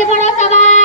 一分钟下班。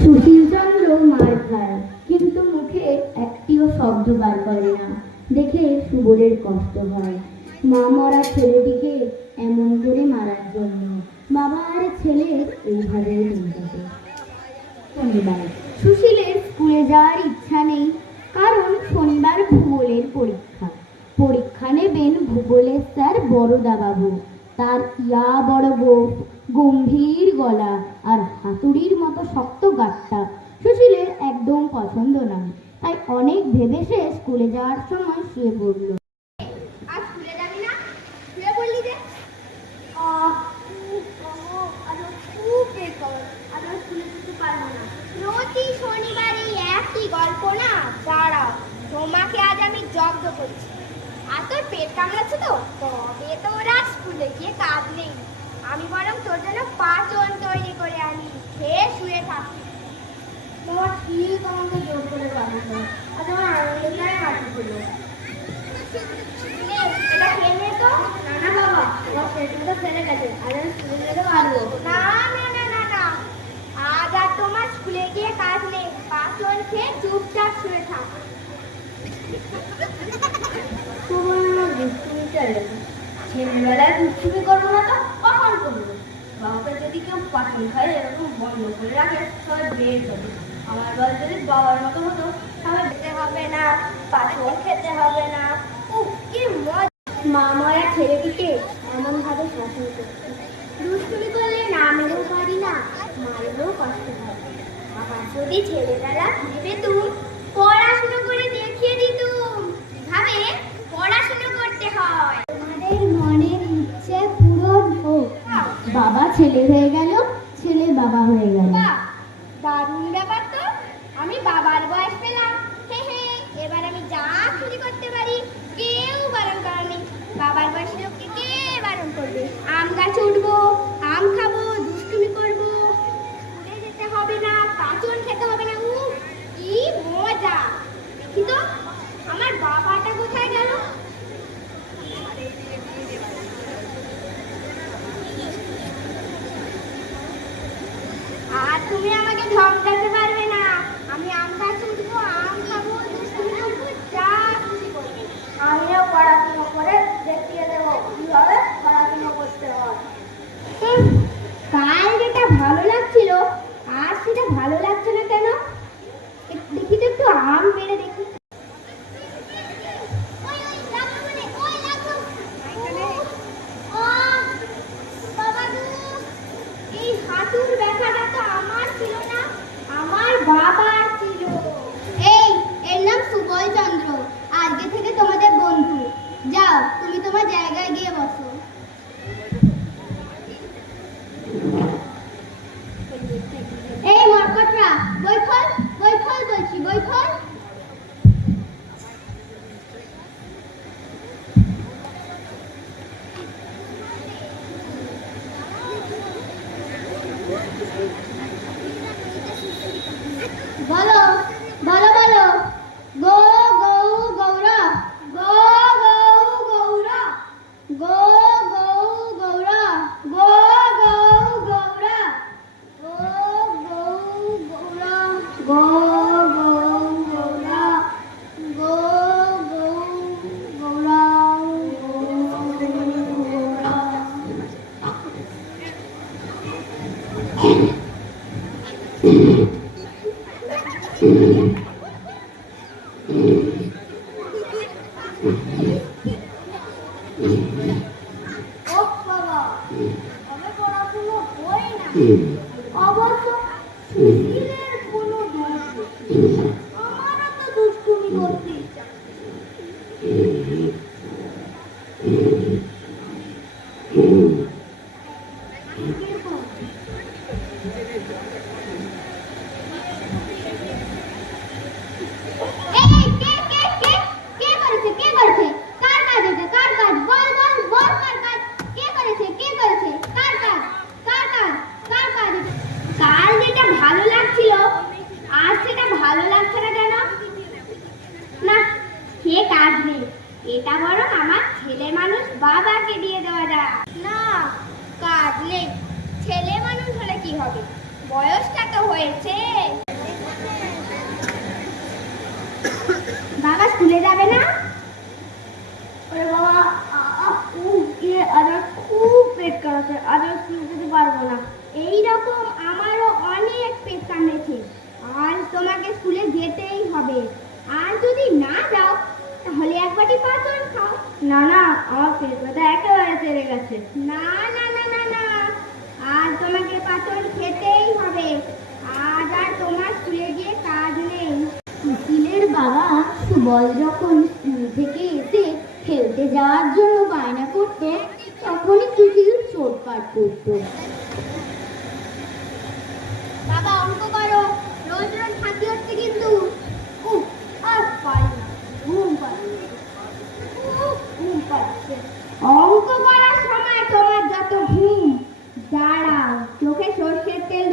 সুশীলচন্দ্র মার খায় কিন্তু মুখে একটিও শব্দ বার করে না। দেখে সুবলের কষ্ট হয়। মা মরা ছেলেটিকে এমন করে মারার জন্য। বাবা আর ছেলে এইভাবে সুশীলের স্কুলে যাওয়ার ইচ্ছা নেই, কারণ শনিবার ভূগোলের পরীক্ষা। পরীক্ষা নেবেন ভূগোলের স্যার বড়দাবাবু, তার ইয়া বড় গোপ গম্ভীর গলা আর হাতুড়ির মতো শক্ত গাছটা সুশীলের একদম পছন্দ না তাই অনেক ভেবে সে স্কুলে যাওয়ার সময় শুয়ে পড়ল। আর প্রতি একই গল্প না? তোমাকে আজ আমি করছি। আর তোর পেট তো? তবে তোর স্কুলে গিয়ে কাজ নেই। আমি বরং তোর জন্য পাঁচজন তৈরি করে আনি। খেয়ে শুয়ে থাকি। তোমার ফিল তোমাকে জোর করে আজ আর তোমার গিয়ে খেয়ে চুপচাপ শুয়ে ছেলেবেলায় দুষ্টুমি করো না তো। কখন করব বাবাকে যদি কেউ পাখি খায় এরকম বন্ধ করে রাখে তবে বের হবে আমার বয়স যদি বাবার মতো হতো, তাহলে যেতে হবে না পাচন খেতে হবে না। উফ, কি মজা। মা মরা ছেলেটিকে এমন ভাবে শাসন করছে। দুষ্টুমি করলে না মেরেও পারি না, মারলেও কষ্ট হয়। আবার যদি ছেলেবেলা ফিরে পেতুম পড়াশুনো করে দেখিয়ে দিতুম, ভাবে? ও বাবা আমি পড়াশুনো করি না অবশ্য সুশীলের কোনো দোষ নেই আমারও তো দুষ্টুমি করতে ইচ্ছা এই কে কে কে কে করেছে কে করেছে কার কাজ এটা কার কাজ বল বল বল কার কাজ কে করেছে কে করেছে কার কাজ কার কাজ কার কাজ এটা কাল যেটা ভালো লাগছিল আজ সেটা ভালো লাগছে না কেন না সে কাজ নেই এটা বরং আমার ছেলে মানুষ বাবাকে দিয়ে দেওয়া যায়। না কাজ নেই ছেলে মানুষ হলে কি হবে? বয়সটা তো হয়েছে। বাবা স্কুলে যাবে না? ওরে বাবা ইয়ে, আমার খুব পেট কাটাচ্ছে আজ স্কুলে যেতে পারব না। এই রকম আমারও অনেক পেট আজ তোমাকে স্কুলে যেতেই হবে। আর যদি না যাও তাহলে এক বাটি পাঁচন খাও। না না আমার পেট ব্যথা একেবারে সেরে গেছে। না না না না না। আজ তোমাকে পাঁচন খেতেই হবে। আজ আর তোমার স্কুলে গিয়ে কাজ নেই। সুশীলের বাবা সুবল যখন স্কুল থেকে এসে খেলতে যাওয়ার জন্য বায়না করত তখনই সুশীল চোটপাট করতো। বাবা অঙ্ক করো। রোজ রোজ ফাঁকি হচ্ছে কিন্তু। উফ আর পারি না ঘুম পাচ্ছে উফ, ঘুম পাচ্ছে অঙ্ক করার সময় তোমার যত ঘুম দাঁড়াও চোখে সর্ষের তেল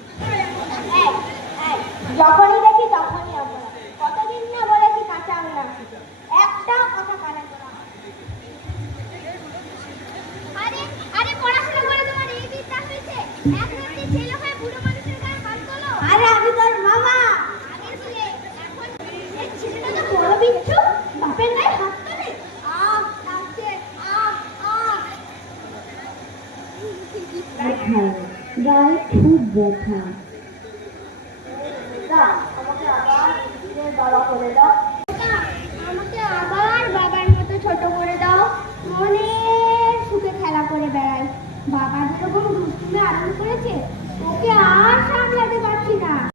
বাবা যেরকম দুষ্টুমি আরম্ভ করেছে ওকে আর সামলাতে পারছি না।